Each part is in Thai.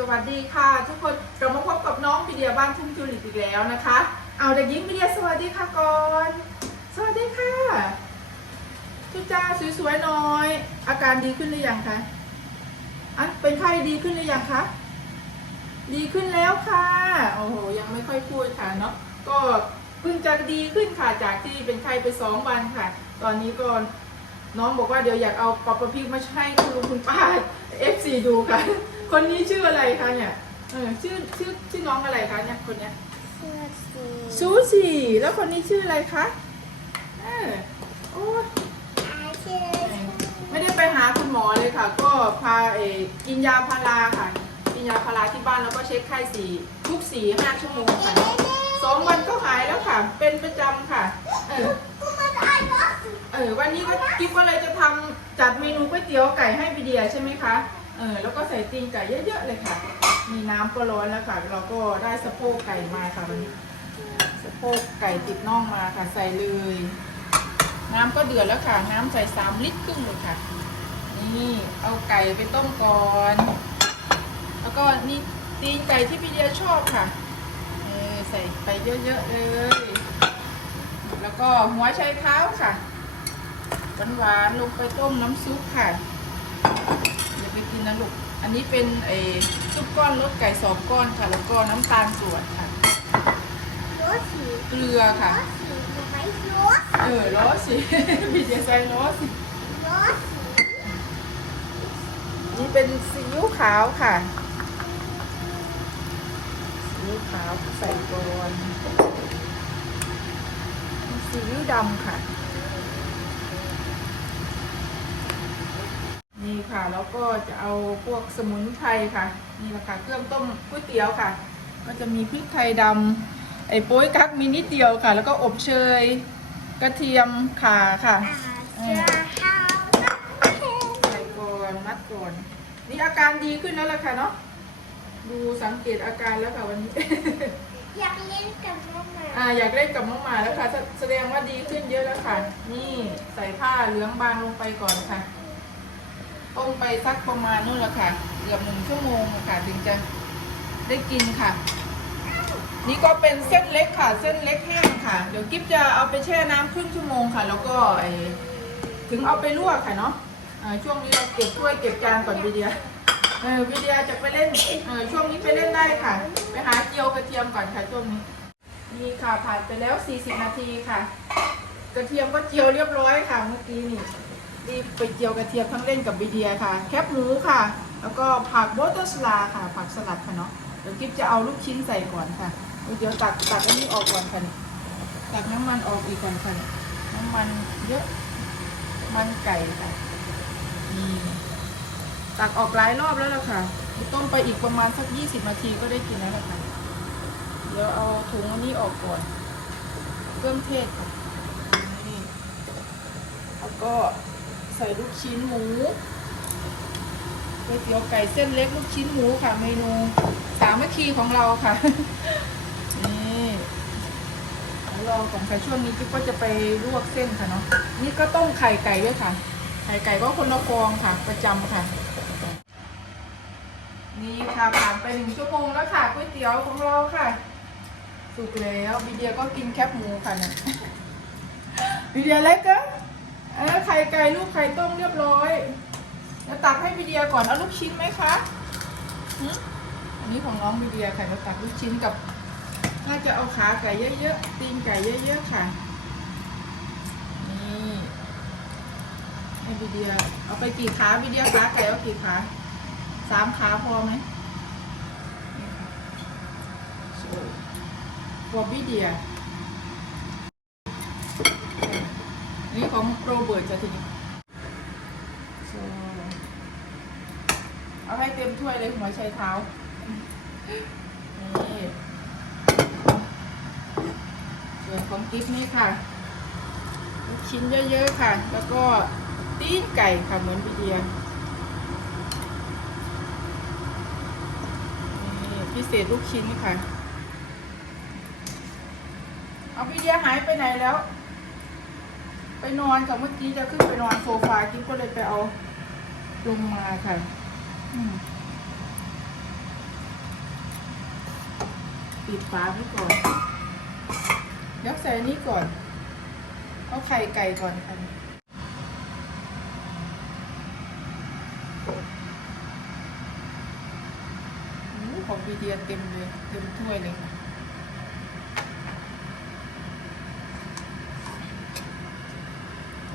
สวัสดีค่ะทุกคนกลับมาพบกับน้องวิเดียบ้านทุ่งทิวลิปอีกแล้วนะคะ เอาเด็กหญิงวิเดียสวัสดีค่ะก่อน สวัสดีค่ะทุจ้าสวยๆน่อย อาการดีขึ้นหรือยังคะอันเป็นไข้ดีขึ้นหรือยังคะดีขึ้นแล้วค่ะ โอ้โหยังไม่ค่อยพูดค่ะเนาะก็เพิ่งจะดีขึ้นค่ะจากที่เป็นไข้ไปสองวันค่ะ ตอนนี้ก็น้องบอกว่าเดี๋ยวอยากเอาปอปพริกมาให้คุณลุงคุณป้าเอฟซีดูค่ะ คนนี้ชื่ออะไรคะเนี่ยเออชื่อชื่อชื่อน้องอะไรคะเนี่ยคนเนี้ยเสื้อสีซูซี่แล้วคนนี้ชื่ออะไรคะเออโอ้ยอาเชื่อไม่ได้ไปหาคุณหมอเลยค่ะ ก็พาเออกินยาพาราค่ะ กินยาพาราที่บ้านแล้วก็เช็คไข้สี่ทุกสี่ห้าชั่วโมงค่ะสองวันก็หายแล้วค่ะ เป็นประจำค่ะ เออ กูมาได้ปะเออวันนี้ก็กิ๊บก็เลยจะทำจัดเมนูก๋วยเตี๋ยวไก่ให้พี่เดียใช่ไหมคะ เออแล้วก็ใส่ตีนไก่เยอะๆเลยค่ะ มีน้ำก็ร้อนแล้วค่ะ เราก็ได้สะโพกไก่มาค่ะวันนี้สะโพกไก่ติดน่องมาค่ะใส่เลย น้ำก็เดือดแล้วค่ะ น้ำใส่สามลิตรครึ่งเลยค่ะ นี่เอาไก่ไปต้มก่อน แล้วก็นี่ตีนไก่ที่พี่เดียชอบค่ะเออใส่ไปเยอะๆเลย แล้วก็หัวไชเท้าค่ะหวานๆลงไปต้มน้ำซุปค่ะ นนะลูก อันนี้เป็นไอ้ซุปก้อนรสไก่สองก้อนค่ะ แล้วก็น้ำตาลสวนค่ะรถสีเกลือรค่ะถสีทำไมรถเออล้อสิ พี่เดียใส่ล้อสิรถสีนี่เป็นซีอิ๊วขาวค่ะซีอิ๊วขาวใส่ก่อนซีอิ๊วดำค่ะ ค่ะ แล้วก็จะเอาพวกสมุนไพรค่ะ นี่แหละค่ะเครื่องต้มก๋วยเตี๋ยวค่ะ ก็จะมีพริกไทยดำไอ้โป๊ยกั๊กมีนิดเดียวค่ะ แล้วก็อบเชย กระเทียมข่าค่ะอาเชื่อเท้าใส่ก่อนมัดก่อนนี่อาการดีขึ้นแล้วล่ะค่ะเนาะดูสังเกตอาการแล้วค่ะวันนี้อยากเล่นกับน้องหมาอ่าอยากเล่นกับน้องหมาแล้วค่ะแสแสดงว่าดีขึ้นเยอะแล้วค่ะ นี่ใส่ผ้าเหลืองบางลงไปก่อนค่ะ ต้มไปสักประมาณนู่นละค่ะเกือบหนึ่งชั่วโมงค่ะถึงจะได้กินค่ะ นี่ก็เป็นเส้นเล็กค่ะ เส้นเล็กแห้งค่ะ เดี๋ยวกิ๊บจะเอาไปแช่น้ำครึ่งชั่วโมงค่ะ แล้วก็ถึงเอาไปลวกค่ะเนาะช่วงนี้เราเก็บถ้วยเก็บจานก่อนวิเดียเออวิเดียจะไปเล่นเออช่วงนี้ไปเล่นได้ค่ะ ไปหาเจียวกระเทียมก่อนค่ะช่วงนี้นี่ค่ะผ่านไปแล้ว 40 นาทีค่ะ กระเทียมก็เจียวเรียบร้อยค่ะเมื่อกี้นี่ รีบไปเจียวกระเทียมทั้งเล่นกับวิเดียค่ะ แคบหมูค่ะ แล้วก็ผักโบตสลาค่ะ ผักสลัดค่ะเนาะเดี๋ยวกิ๊บจะเอาลูกชิ้นใส่ก่อนค่ะเดี๋ยวตักตักอันนี้ออกก่อนค่ะนี่ตักน้ำมันออกอีกก่อนค่ะนี่น้ำมันเยอะมันไก่ค่ะนี่ตักออกหลายรอบแล้วล่ะค่ะต้มไปอีกประมาณสัก 20 นาทีก็ได้กินแล้วล่ะค่ะเดี๋ยวเอาถุงอันนี้ออกก่อนเครื่องเทศค่ะนี่แล้วก็ ใส่ลูกชิ้นหมูก๋วยเตี๋ยวไก่เส้นเล็กลูกชิ้นหมูค่ะ เมนูสามัคคีของเราค่ะ นี่แล้วรอของค่ช่วงนี้กิ๊บก็จะไปลวกเส้นค่ะเนาะ นี่ก็ต้มไข่ไก่ด้วยค่ะ ไข่ไก่ก็คนละฟองค่ะ ประจำค่ะ นี่ค่ะผ่านไปหนึ่งชั่วโมงแล้วค่ะก๋วยเตี๋ยวของเราค่ะสุกแล้ววิเดียก็กินแคบหมูค่ะเนี่ยวิเดียเล็กก็ เออไข่ไก่ลูกไข่ต้มเรียบร้อยแล้วตักให้วิเดียก่อนเอาลูกชิ้นไหมคะอันนี้ของน้องวิเดียค่ะเราตักลูกชิ้นกับ น่าจะเอาขาไก่เยอะๆตีนไก่เยอะๆค่ะนี่ให้วิเดียเอาไปกี่ขาวิเดียขาไก่เอากี่ขาสามขาพอไหมนี่ค่ะ So, for video นี่ของโรเบิร์ตจะถึง So เอาให้เต็มถ้วยเลยหัวไชเท้า นี่ ส่วนของกิ๊บนี่ค่ะลูกชิ้นเยอะๆค่ะ แล้วก็ตีนไก่ค่ะเหมือนวิเดียนี่พิเศษลูกชิ้นค่ะ เอาพี่เดียหายไปไหนแล้ว นอนกับเมื่อกี้จะขึ้นไปนอนโซฟากิ๊บก็เลยไปเอาลงมาค่ะปิดฝาไว้ก่อนเดี๋ยวใส่นี้ก่อนเอาไข่ไก่ก่อนค่ะของวีเดียเต็มเลยเต็มถ้วยเลยค่ะ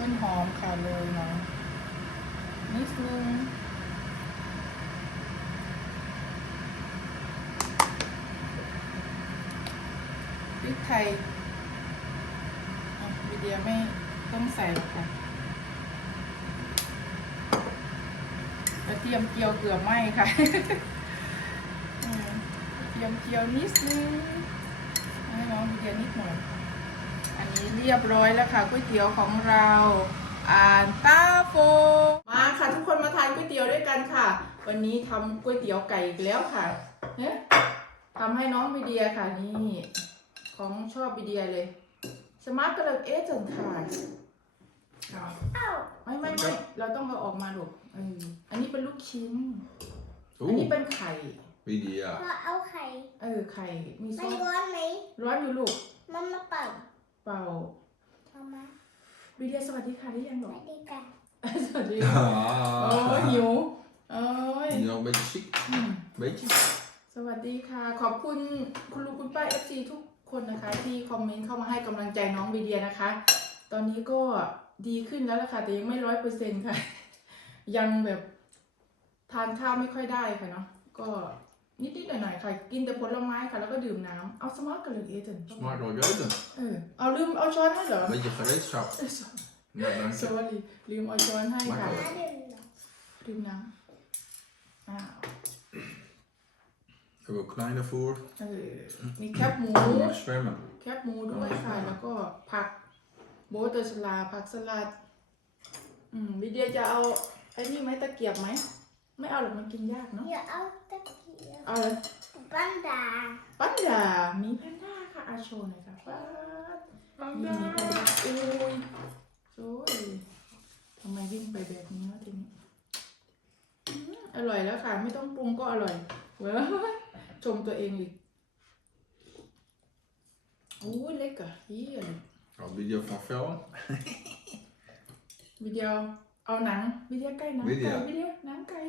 ต้นหอมค่ะเลยเนาะนิดนึงพริกไทยอะวิเดียไม่ต้องใส่หรอกค่ะกระเทียมเจียวเกลือไหมค่ะกระเทียมเจียวนิดนึงให้น้องวิเดียนิดหน่อย เรียบร้อยแล้วค่ะก๋วยเตี๋ยวของเราอ่านตาโฟ มาค่ะทุกคนมาทานก๋วยเตี๋ยวด้วยกันค่ะ วันนี้ทำก๋วยเตี๋ยวไก่อีกแล้วค่ะเนี่ยทำให้น้องวิเดียค่ะนี่ของชอบวิเดียเลยสมาร์ทก็เลยเอ๊ะจังค่ะเอ้าไม่ไม่ไม่เราต้องเอาออกมาลูกเอออันนี้เป็นลูกชิ้น อันนี้ Oeh, เป็นไข่ Lydia. เราเอาไข่ เออไข่ มีซไม่อสร้อนไหมร้อนอยู่ลูกมันมาเป่า เปล่าเอามาวิเดียสวัสดีค่ะได้ยังสลูกวัสดีกันสวัสดีค่ะโอ้ย Ah, หิวโอ้ย ben je nog een beetje ziek? อืม Beetje? สวัสดีค่ะ ขอบคุณคุณลุงคุณป้าเอฟซีทุกคนนะคะ ที่คอมเมนต์เข้ามาให้กำลังใจน้องบีเดียนะคะ ตอนนี้ก็ดีขึ้นแล้วล่ะค่ะ แต่ยังไม่ร้อยเปอร์เซ็นต์ค่ะ ยังแบบทานข้าวไม่ค่อยได้ค่ะเนาะก็ นิดๆหน่อยๆค่ะ กินแต่ผลไม้ค่ะ แล้วก็ดื่มน้ำเอาสมาร์ทกันเลยเอเจน Smaakt wel eten. เออเอาลืมเอาช้อนให้เหรอ Beetje gereedschap. เออ Ja, dank ส je. วัสดีลืมเอาช้อนให้ค่ะมาดื่มเหรอดื่มน้ำอ้าว Hebben we ook kleine voer. เออมีแคบหมู Mag zwemmen. แคบหมูด้วยค่ะ แล้วก็ผักโบเตอร์สลาผักสลัด อืมวิเดียจะเอาไอ้นี่ไหมตะเกียบไหม ไม่เอาหรอกมันกินยากเนาะ อย่าเอาตะเกียบเอาเลยปันดาปันดามีแพนด้าค่ะอาโชว์หน่อยค่ะป้าดปันมีดามีแพนด้าอุ้ยโอ้ยทำไมวิ่งไปแบบนี้วะทีนี้อืมอร่อยแล้วค่ะ ไม่ต้องปรุงก็อร่อยเว้ยชมตัวเองอีกโอ้ยเล็กอะเฮียเลย Al video van Vellen. วิดีโอเอาหนังวิดีโอไก่หนังวิดีไก่โอวิดีโอหนังไก่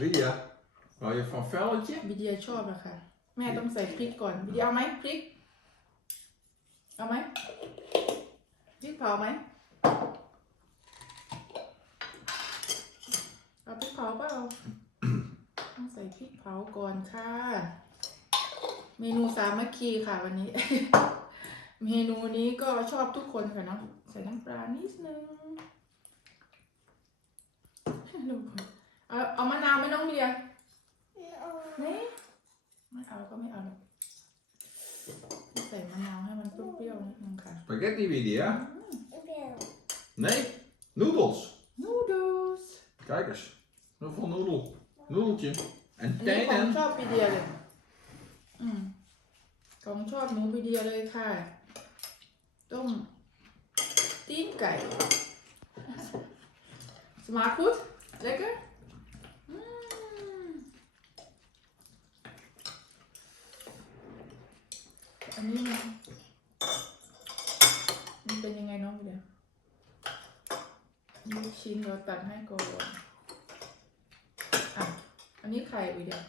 Lydia, hou je van velletje? วิดีโอชอบอะค่ะ แม่ต้องใส่พริกก่อนวิดีโอเอาไหมพริก เอาไหมพริกเผาไหมเอาพริกเผาเปล่า ต้องใส่พริกเผาก่อนค่ะ เมนูสามัคคีค่ะวันนี้ เมนูนี้ก็ชอบทุกคนค่ะเนาะ ใส่น้ำปลานิดนึง ลูกเอาเอามะนาวไหม่น้องเบียร์นี่ไม่เอาก็ไม่เอาหรอกใส่มะนาวให้มันเปรี้ยวๆนิดนึงค่ะ Spaghetti Lydia? เดี๋ยว Nee, noedels. นูด s Kijk eens. Een vol noedel. Noedeltje. En อันนี้ของ tenen. ชอบวีเดียเลย อืมของชอบหนูวีเดียเลยค่ะ ต้มตีนไก่ สมาร์ทฟู้ด เลกเกอร์อันนี้มันมันเป็นยังไงน้องเดียลูกชิ้นเราตัดให้ก่อนอะ อันนี้ไข่วีเดียว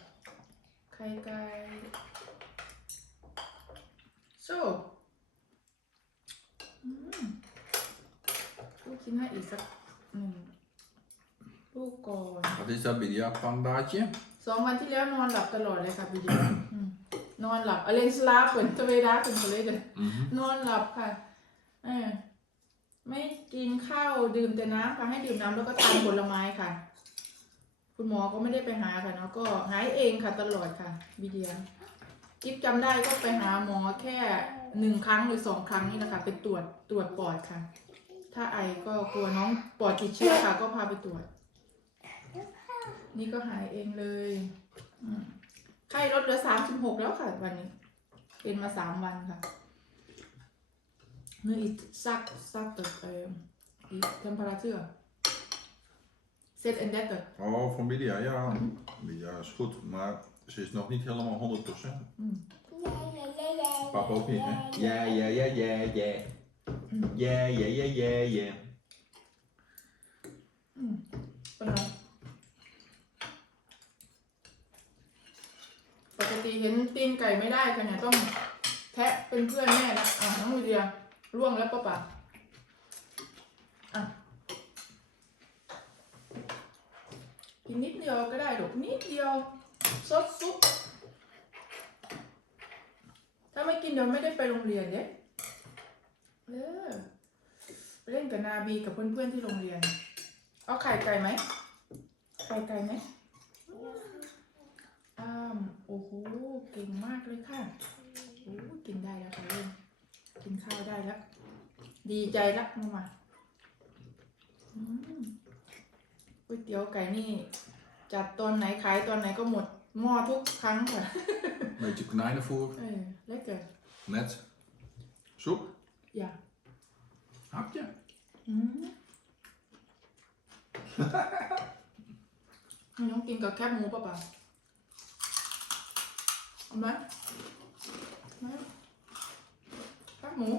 ไข่ไก่ so อืมลูกชิ้นให้อีกสักหนึ่ง ลูกก่อน Wat is dat Lydia? Pandaatje? สองวันที่แล้วนอนหลับตลอดเลยค่ะวิดีโออืมนอนหลับอเลนสลาฝนตะเวดาฝนทะเลเด Mhm. นอนหลับค่ะเออไม่กินข้าวดื่มแต่น้ำค่ะ ให้ดื่มน้ำแล้วก็ทานผลไม้ค่ะ คุณหมอก็ไม่ได้ไปหาค่ะเนาะก็หายเองค่ะตลอดค่ะวิดีโอกิ๊บจำได้ก็ไปหาหมอแค่หนึ่งครั้งหรือสองครั้งนี่นะคะไปตรวจตรวจปอดค่ะ ถ้าไอก็กลัวน้องปอดติดเชื้อค่ะ ก็พาไปตรวจ นี่ก็หายเองเลยอืมไข้ลดเหลือสามสิบหกแล้วค่ะวันนี้ เป็นมาสามวันค่ะ Nu iets zak, zaktig, uh, die temperatuur. Zit in 30. Oh, van Lydia, ja. Lydia is goed, maar ze is nog niet helemaal 100%. ยายเลย Papa ook niet, hè? Ja, ja, ja, ja, ja. Ja, ja, ja, ja, ja. ปนมป กติเห็นตีนไก่ไม่ได้ค่ะเนี่ยต้องแทะเป็นเพื่อนแม่นะอะน้องวิเดียร่วงแล้วปะปะอะกินนิดเดียวก็ได้หรอกนิดเดียวซดซุปถ้าไม่กินเดี๋ยวไม่ได้ไปโรงเรียนเด้เออไปเล่นกับนาบีกับเพื่อนๆที่โรงเรียน เอาไข่ไก่ไหมไข่ไก่ไหมามโอ้โหเก่งมากเลยค่ะโอ้กินได้แล้วค่ะเล่นกินข้าวได้แล้วดีใจละมามาอืมก๋วยเตี๋ยวไก่นี่ จัดตอนไหนขายตอนไหนก็หมดหม้อทุกครั้งค่ะ Beetje konijnenvoer เออเล็กเกิน met soep. อย่า Hapje. อืมน้องกินกับแคบหมูป่ะป่ะ เอาไหมไหมแคบหมู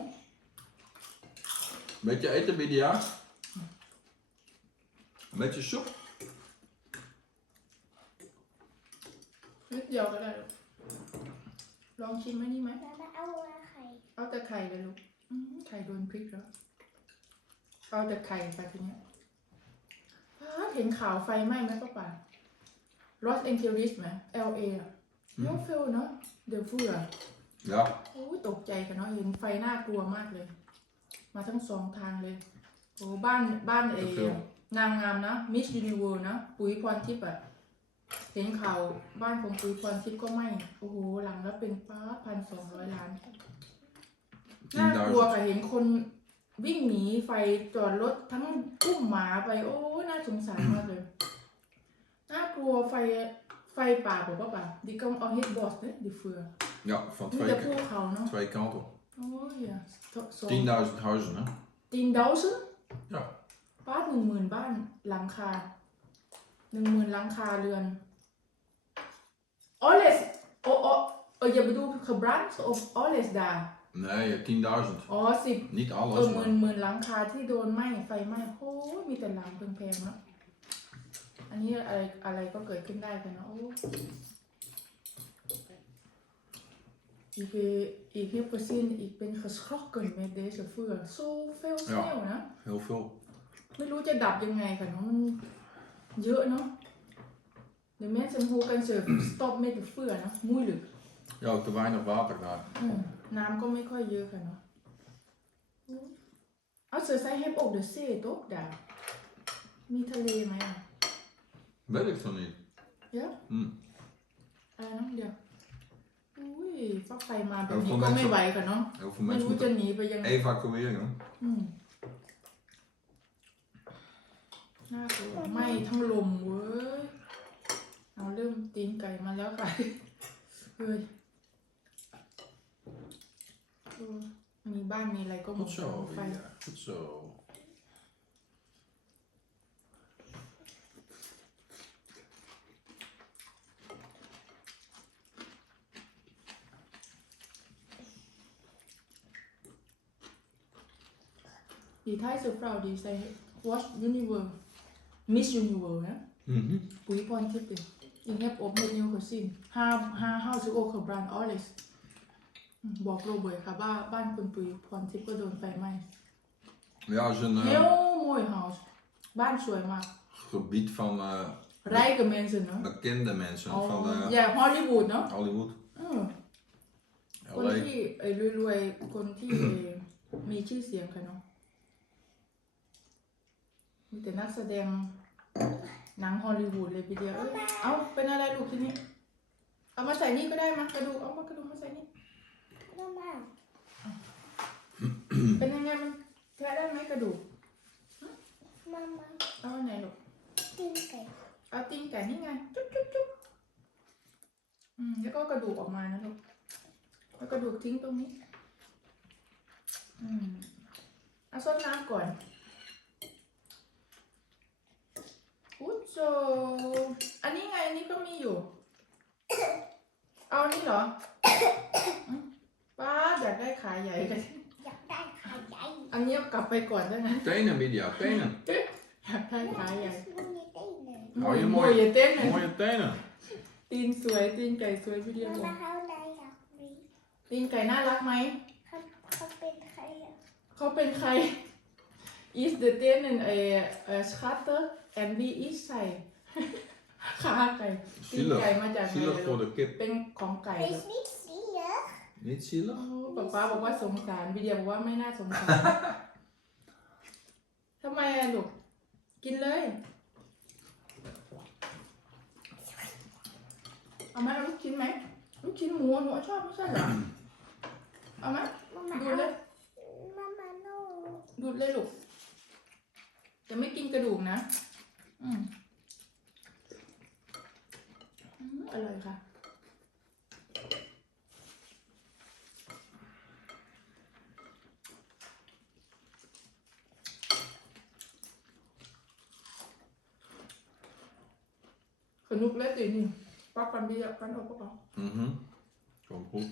Beetje eten, Lydia. Beetje soep. นิดเดียวก็ได้ลูกลองชิมไหมนี่ไหม Mama, oude gij. เอาแต่ไข่เลยลูกอืมไข่โดนพริกแล้ว เอาแต่ไข่ไปทีเนี้ยอ้าเห็นข่าวไฟไหม้ไหมป้าป่าลอสแองเจลิสไหม LA อะ เยอะเฟลเนาะเดอะฟูอะ Ja. โอ้ยตกใจกันเนาะเห็นไฟน่ากลัวมากเลย มาทั้งสองทางเลยโอ้บ้านบ้านเอเฟลนางงามนะมิสยูนิเวอร์นะปุ๋ยพรทิพย์อะเห็นข่าวบ้านของปุ๋ยพรทิพย์ก็ไหม้โอ้โหหลังแล้วเป็นป้าพันสองร้อยล้านน่ากลัว 10.000. ค่ะเห็นคนวิ่งหนีไฟจอดรถทั้งอุ้มหมาไป โอ้น่าสงสารมากเลยน่ากลัวไฟ ไฟป่าบอกว่าป่าดิกอมเอาเฮดบอสเนี่ยดิเฟือ Ja, van มี twee, แต่ k- ภูเขาเนาะ twee kanten. โอ้ยอะสอง10.000 huizen, hè? ตีนดาวซึน Ja. บ้านหนึ่งหมื่นบ้านหลังคาหนึ่งหมื่นหลังคาเรือนออเลสโอโอเอออย่าไปดูขบรันโอออเลสดา Nee, 10.000. อ๋อสิบ Niet เออ alles, หมื่ maar นหมื่นหลังคาที่โดนไหม้ไฟไหม้โอ้ยมีแต่หลังแพงๆเนาะ อันนี้อะไรอะไรก็เกิดขึ้นได้กันเนาะโอ้ Ik, eh, ik heb gezien, ik ben geschrokken met deze vuur. Zoveel sneeuw, hè? heel veel. ไม่รู้จะดับยังไงค่ะเนาะมันเยอะเนาะเดี๋ยวแม่จะพูกันเสิร์ฟ stop met the vuur เนาะมุ้ยหรือ Ja, ook te weinig water daar. อืมน้ำก็ไม่ค่อยเยอะค่ะเนาะอืมเอาเสือไซเฮปอกเดอะเซ่ตกดามีทะเลไหมอะ Weet ik toch niet. เยอะ Hm. อะไรเนาะเดี๋ยวอุ้ยฟ้าไฟมาแบบเอานี้ของก็แม่ไม่ไหวค่ะเนาะ Heel veel ไม่ mensen รู้จะ moeten หนีไปยังไง evacueren. hoor. อืมน่ากลัวไหม้ทั้งลมเว้ย เอาเริ่มตีนไก่มาแล้วค่ะ เฮ้ยเออมีบ้านมีอะไรก็หมด Goed zo, ไฟ Lydia. Goed zo. ดีท้ายสุดเราดีใส่ Watch Universe Miss Universe นะ Mhm. ปุ๋ยพรทิพย์เลยอีเงียบอบเฮ็ดนิวเขาสินห้าห้าห้าสิโอคบรานออเลสบอกโรเบิร์ตค่ะว่าบ้านคุณปุ๋ยพรทิพย์ก็โดนไฟไหม้ Ja, het is een เฮ eh, ลมวยเฮาส์บ้านสวยมาก gebied van eh, ไร่กับเมนส์เนาะ bekende mensen อ๋อ van eh, อย่าฮอลลีวูดเนาะ Hollywood. อืมคน LA. ที่ไอ้รวยๆคนที่มีชื่อเสียงค่ะเนาะ มีแต่นักแสดงหนังฮอลลีวูดเลยทีเดียวเอ้ยเอาเป็นอะไรลูกทีนี้ เอามาใส่นี่ก็ได้มากระดูกเอามากระดูกมาใส่นี่ Mama, เป็นยังไงมันแทะได้ไหมกระดูก mama, เอาอันไหนลูก pinky. เอาตีนไก่นี่ไง จุ๊บจุ๊บจุ๊บอืม แล้วก็กระดูกออกมานะลูกแล้วกระดูกทิ้งตรงนี้ อืม เอาส้นน้ำก่อน อุ๊ยโจอันนี้ไง อันนี้ก็มีอยู่ เอาอันนี้เหรออืมป้าดอยากได้ขาใหญ่กัน อยากได้ไข่ใหญ่อันนี้เอากลับไปก่อนได้ไหม Tenen, Lydia, tenen. อยากได้ขาใหญ่มันมีได้เลยเอาอย่าโมโมยยเต้นเลย Mooie tenen. ตีนสวย ตีนไก่สวยพี่เดียวมาบอกมาเขาได้อยากมีตีนไก่น่ารักไหม เขาเขาเป็นใครอะเขาเป็นใคร is the tenen a a schatter and we is ใส่ ขาไก่ตีนไก่มาจากไหน Zielig voor de kip. เป็นของไก่ไม่เหรอสิเสีย Niet โอ้ zielig? ป๊าป๊าบอกว่าสงสารพี่เดียบอกว่าไม่น่าสงสารทำไมอะลูก กินเลย เอาไหมเอาลูกชิ้นไหมลูกชิ้นหมูหนูชอบไม่ใช่เหรอ เอาไหมมามาดูเอาเลยมามาโน่ดูดเลยลูกจะไม่กินกระดูกนะ อืมอืมอร่อยค่ะ Genoeg let in nu. Pak van bier, kan ook op al. Mhm. Komt goed.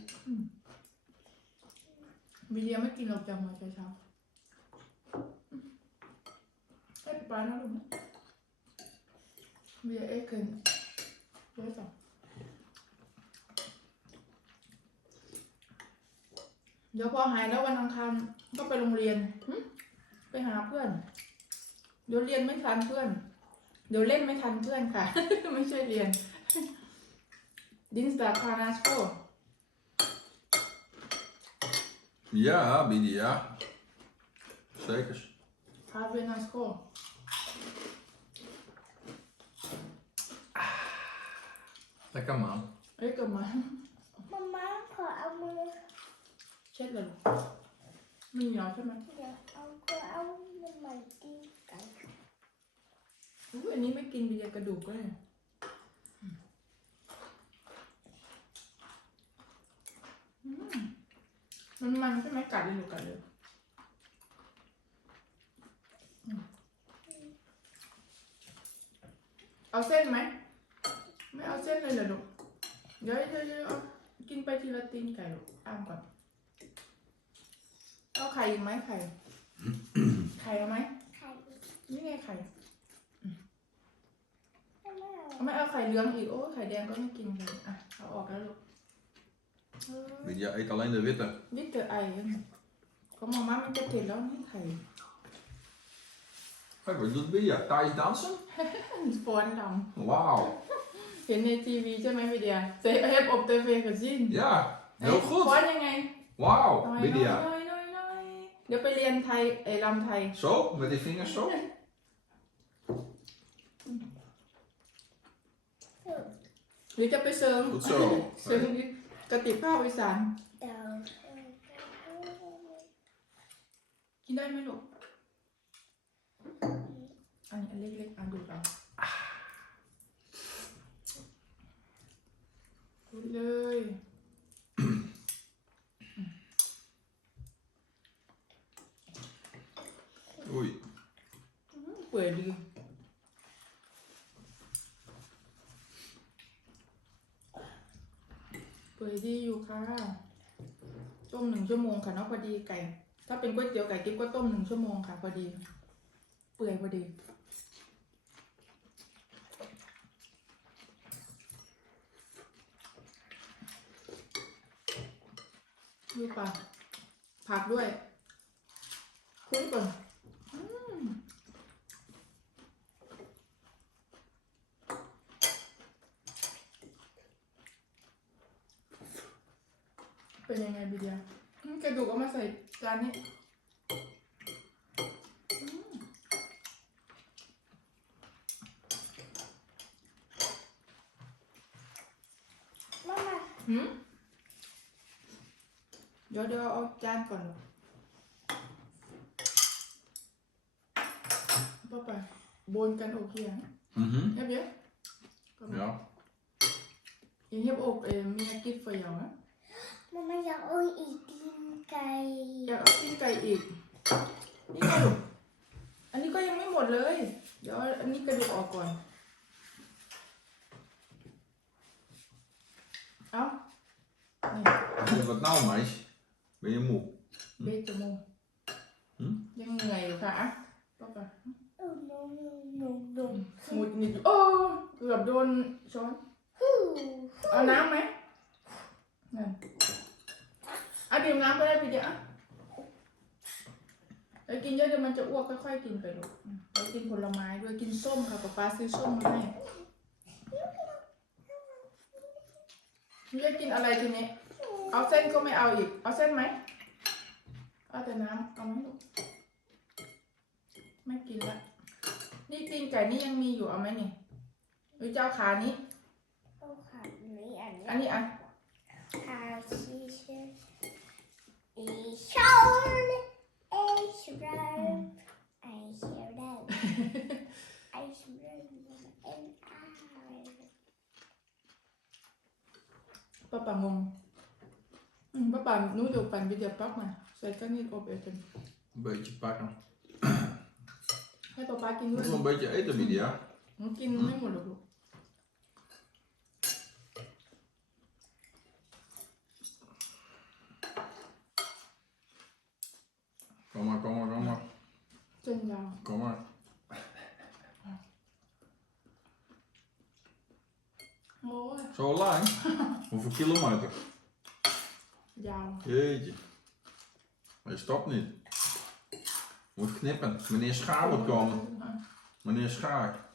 มีเดียไม่กินหรอกจังเลยเช้าๆให้ปลาหน่อยลูกนะ เบียร์เอ็กเกินเยอะจังเดี๋ยวพอหายแล้ววันอังคารก็ไปโรงเรียนหึไปหาเพื่อน เดี๋ยวเรียนไม่ทันเพื่อน เดี๋ยวเล่นไม่ทันเพื่อนค่ะ ไม่ใช่เรียนดินสตาคานาสโก Ja, Lydia. Zeker. Ga weer naar school. Lekker man. เอ้ยกลับมามามาขอเอามือเช็ดเลยลูกมีเหนียวใช่ไหมเดี๋ยวเอาขอเอามือใหม่ตีกันอุ้ยอันนี้ไม่กินเบียร์กระดูกเลยอืมมันมันใช่ไหมกัดเลยลูกกัดเลยอืมเอาเส้นไหม ไม่เอาเส้นเลยเหรอลูกเดี๋ยวเดี๋ยวเดี๋ยวเอากินไปทีละตีนไก่ลูกอ้ามก่อนเอาไข่อีกไหมไข่ ไข่เอาไหมไข่นี่ไงไข่ไม่เอาเอาไม่เอาไข่เหลืองอีกโอ้ไข่แดงก็ไม่กินเลยอะเอาออกแล้วลูกเออ Lydia eet alleen de witte. นี่เกิดไอของมาม่ามันจะเผ็ดแล้วนี่ไข่ Kijk, wat doet Lydia? Thais dansen? ฟ้อนล Wauw. ำเห็นในทีวีใช่ไหมพี่เดียเซฟเฮฟอบเตเฟกับซิน Ja, ฟ้ heel อน goed. ยังไง Wauw, น้อย Lydia. น้อยน้อยน้อยเดี๋ยวไปเรียนไทยไอ้ลำไทย Zo, met die vingers zo. หรือจะไปเซิร์ง Goed zo. เซิร์งกระติบข้าวอีสานเดี๋ยวกินได้ไหมลูก อันนี้อันเล็กๆอันดูเอา พูดเลย Oei. เปื่อยดีเปื่อยดีอยู่ค่ะ ต้มหนึ่งชั่วโมงค่ะเนาะพอดีไก่ ถ้าเป็นก๋วยเตี๋ยวไก่กิ๊บก็ต้มหนึ่งชั่วโมงค่ะพอดี เปื่อยพอดี ดูป่ะผักด้วยคลุ้นก่อนอืมเป็นยังไงบีเดียอืมกระดูกเอามาใส่จานนี้อืมมามาหืมเดี๋ยวเดี๋ยวเอาจานก่อนป้าไปบนกันโอเคนะ Mhm. Heb je? Kom maar. Ja. Je hebt ook eh, meer kip voor jou, hè? มามาอยากเอาอีกตีนไก่ อยากเอาตีนไก่อีก นี่ไงลูกอันนี้ก็ยังไม่หมดเลย เดี๋ยวอันนี้กระดูกออกก่อน เอานี่ Wat nou, meisje? Ben je moe? เบสจมูกหืม ยังเหนื่อยอยู่ค่ะอะป้าป่ะโอ้นมนมนมนมหมุดหงิดอยู่โอ้เกือบโดนช้อนฮู้เอาน้ำไหมนั่นเอาดื่มน้ำก็ได้พี่เดียวอะแล้วกินเยอะเดี๋ยวมันจะอ้วกค่อยๆกินไปลูกอืมแล้วกินผลไม้ด้วยกินส้มค่ะป๊าป๊าซื้อส้มมาให้นี่จะกินอะไรทีนี้ เอาเส้นก็ไม่เอาอีก เอาเส้นไหมเอาแต่น้ำเอาไหมลูกไม่กินละ นี่ตีนไก่นี่ยังมีอยู่เอาไหมนี่หรือจะเอาขานี้ เอาขานี้อันนี้อันนี้อะขาชี้เชือกอีชอนเอชรัมไอเชียวได้ไอชรัมเอ็นอาร์ป้าป่างง Bapak noodle pan bir de bakma. Zaten ilk op etin. Beetje pakken. Hé papa, ik Moet wel een beetje eten bieden, ja? koma kan niet meer doen. Kom maar, kom kom Kom lang? Kilometer? Ja. Jeetje. Hij stopt niet. Moet knippen. Meneer Schaar moet komen. Meneer Schaar.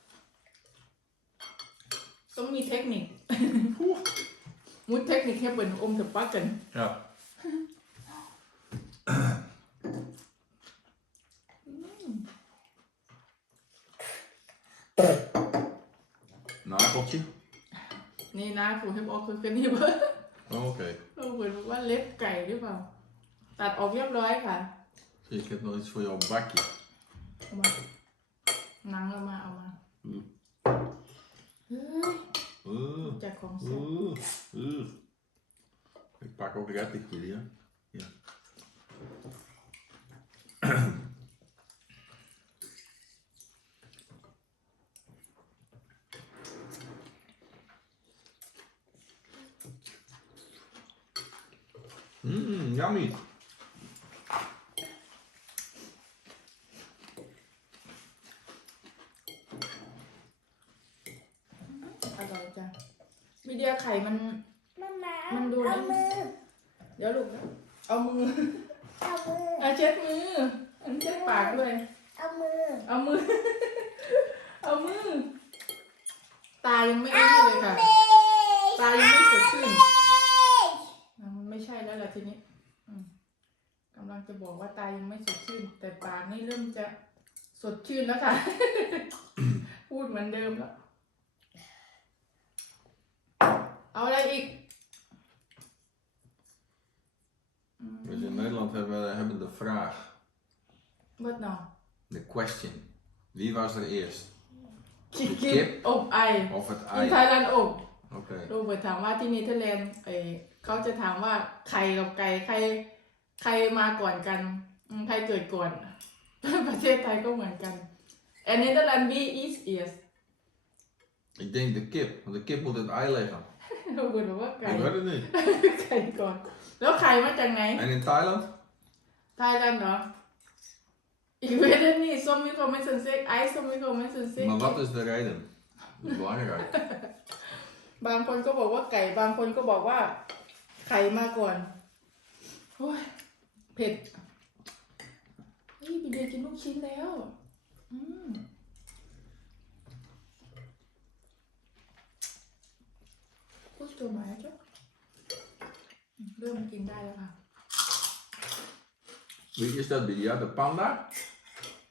Sommige techniek. Moet techniek hebben om te pakken. Ja. Mm. Nageltje? Nee, nagel heb ook geknipt. Oh, oké. เหมือนบอกว่าเล็บไก่หรือเปล่า ตัดออกเรียบร้อยค่ะ Zie, ik heb nog iets voor jou op bakje. เอามาหนังเรามาเอามาอืม เฮ้ย Oeh. จากของเสีย Oeh. Oeh. Ik pak ook rettig, Lydia. Ja. Mmm, yummy. อร่อย จ้ะวิดีโอไข่มัน มามามันดูเอานะ มือเดี๋ยวลูกนะเอามือ เอามือเอาเช็ดมืออันเช็ดปากด้วย เอามือเอามือ เอามือ ตายังไม่ไอ้นี่เลยค่ะ ตายังไม่สดชื่นอะมันไม่ใช่แล้วแหละทีนี้อืมกำลังจะบอกว่าตายังไม่สดชื่น แต่ปากนี่เริ่มจะสดชื่นแล้วค่ะ พูดเหมือนเดิมแล้ว เอาอะไรอีกอืม Dus in Nederland hebben we hebben de vraag, เบิดหนอ de question. Wie was er eerst? คิด De คิด kip อบไอ of het อินไท ei? ยแลนด์อบ Oké. โรเบิร์ตถามว่าที่เนเธอร์แลนด์เออเขาจะถามว่าใครกับไก่ใครใครมาก่อนกันอืมใครเกิดก่อน ประเทศไทยก็เหมือนกัน and Netherlands B is yes Ik denk de kip, want de kip moet het ei leggen. โรเบิร์ตบอกว่าไก่ Ik weet het niet. ไก่ก่อน แล้วไข่มาจากไหน En in Thailand? ไทยแลนด์เหรออีกเวทนี่ส้มมิโครเมนเซนเซกไอซ์ส้มมิโครเมนเซนเซก Maar wat is de reden? Dat is belangrijk. บางคนก็บอกว่าไก่ บางคนก็บอกว่า ไข่มาก่อนโอ้ยเผ็ดนี่พี่เดียกินลูกชิ้นแล้ว อืมพูด ตัวหมายจ้ะเริ่มกินได้แล้วค่ะ Wie is dat, Bidia? De panda?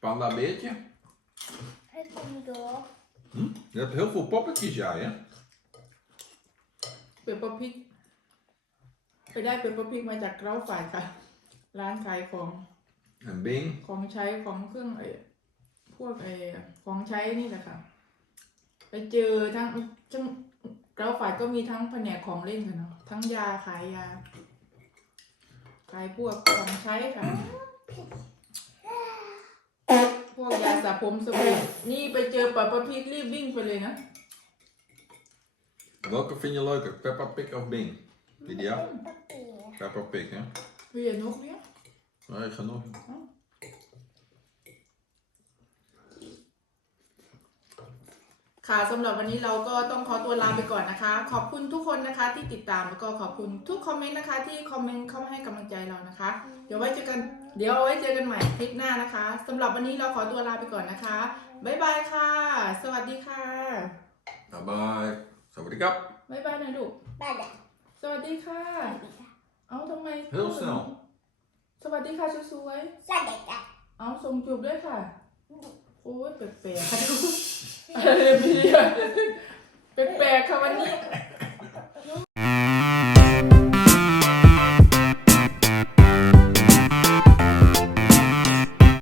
Panda beertje? ให้คุณดู Hm? Je hebt heel veel poppetjes, jij, hè? เปปเปอร์พริกไปได้เปปเปอร์พริกมาจากเล้าฝ่ายค่ะ ร้านขายของ En Bing. ของใช้ของเครื่องไอ้พวกไอ้ของใช้นี่แหละค่ะ ไปเจอทั้งทั้ง เราฝ่ายก็มีทั้งแผนกของเล่นค่ะเนาะทั้งยาขายยา ขายพวกของใช้ค่ะ พวกยาสระผมสบู่นี่ไปเจอปะปะพริกรีบวิ่งไปเลยนะ Welke vind je leuker, Peppa Pig of Bing? Lydia? ปกติ Peppa Pig, hè? Wil je nog meer? Nee, ik ga ค่ะสำหรับวันนี้เราก็ต้องขอตัวลาไปก่อนนะคะ ขอบคุณทุกคนนะคะที่ติดตามแล้วก็ขอบคุณทุกคอมเมนต์นะคะ ที่คอมเมนต์เข้ามาให้กำลังใจเรานะคะ เดี๋ยวไว้เจอกันเดี๋ยวเอาไว้เจอกันใหม่คลิปหน้านะคะสำหรับวันนี้เราขอตัวลาไปก่อนนะคะบ๊ายบายค่ะ สวัสดีค่ะ Bye bye. Sawadee kap. บ๊ายบายนะลูก Bada. สวัสดีค่ะ เอาทำไม Heel snel. สวัสดีค่ะสวย Sadeka. ๆเอาส่งจูบด้วยค่ะโอ้ยแปลกๆ อะไรพี่อะแปลกๆค่ะวันนี้